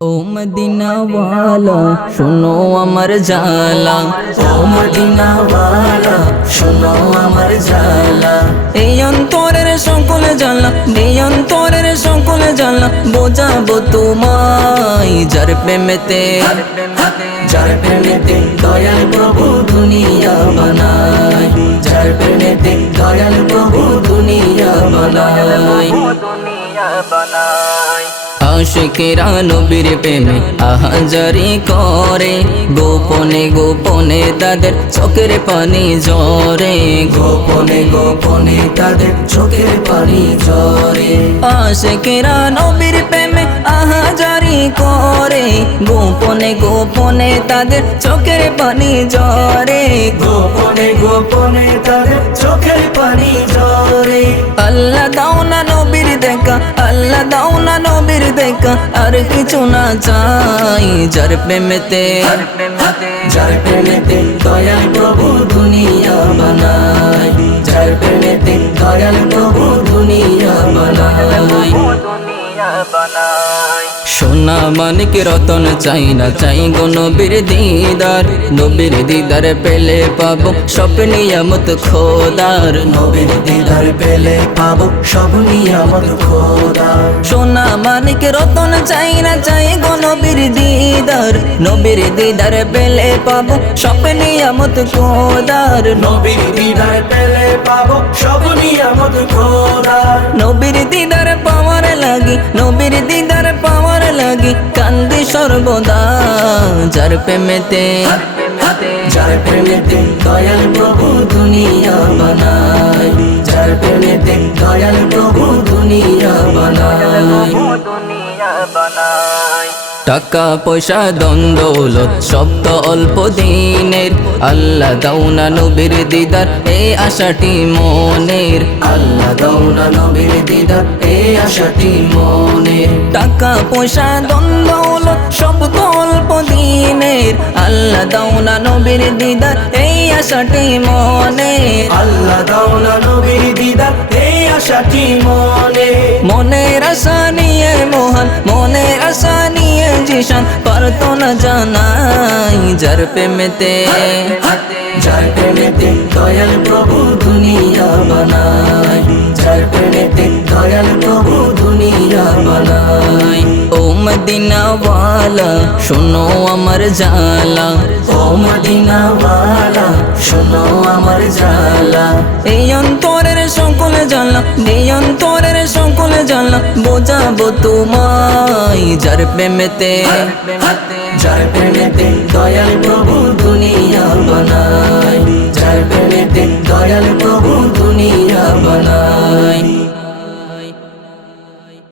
ও Medina ওয়ালা শোনো আমার জালা, ও মদিনা ওয়ালা শোনো আমার জালা। এই অন্তরের সকল জালা, এই অন্তরের সকল জালা বোঝাবো তোমায়। যার প্রেমেতে যার প্রেমেতে দয়াল প্রভু দুনিয়া বানায়, যার প্রেমেতে দয়াল প্রভু দুনিয়া বানায়। আশিকেরা নবীর প্রেমে আহাজারি করে, গোপনে গোপনে তাদের চোখের পানি ঝরে, গোপনে গোপনে তাদের চোখের পানি ঝরে। আশিকেরা নবীর প্রেমে আহাজারি করে, গোপনে গোপনে তাদের চোখের পানি ঝরে, গোপনে গোপনে তাদের চোখের পানি ঝরে। আল্লাহ দাও না নবীর দেখা, আল্লাহ দাও না নবীর দেখা, আর কিছু না চাই। যার প্রেমেতে যার প্রেমেতে দয়াল প্রভু দুনিয়া বানায়, যার প্রেমেতে দয়াল প্রভু দুনিয়া বানায়। সোনা মানিক রতন চাই না, চাই গো নবীর দিদার, নবীর দিদার পেলে পাবো সব নিয়ামত খোদার, নবীর দিদার পেলে পাবো সব নিয়ামত খোদার। সোনা মানিক রতন চাই না, চাই গো নবীর দিদার, নবীর দিদার পেলে পাবো সব নিয়ামত খোদার, নবীর দিদার পেলে পাবো সব নিয়ামত খোদার। নবীর দিদার পাওয়ার লাগি, নবীর দিদার পাওয়ার লাগি কান্দি সর্বদা। যার প্রেমেতে যার প্রেমেতে দয়াল প্রভু দুনিয়া বানায়, যার প্রেমেতে দয়াল প্রভু দুনিয়া বানায়। টাকা পয়সা দ্বন্দ্বলত সব তো অল্প দিনের, আল্লাহ দাও না নবীর দিদার এই আশাটি মনের, আল্লাহ দাও না নবীর দিদার এই আশাটি মনের। টাকা পয়সা দ্বন্দ্বলত সব তো অল্প দিনের, আল্লাহ দাও না নবীর দিদার এই আশাটি মনে, আল্লাহ দাও না নবীর দিদার এই আশাটি মনে। মনের আশা নিয়ে মহান, মনের আশা নিয়ে জিশান পারতো না জানাই। যার প্রেমেতে যার প্রেমেতে দয়াল প্রভু দুনিয়া বানায়, যার প্রেমেতে দয়াল প্রভু দুনিয়া বানায়। ও মদিনা ওয়ালা শোনো আমার জালা, ও মদিনা ওয়ালা শোনো আমার জালা। এই অন্তরের সকল জালা, এই অন্তরের সকল জালা বোঝাবো তোমায়। যার প্রেমেতে যার প্রেমেতে দয়াল প্রভু দুনিয়া বানায়।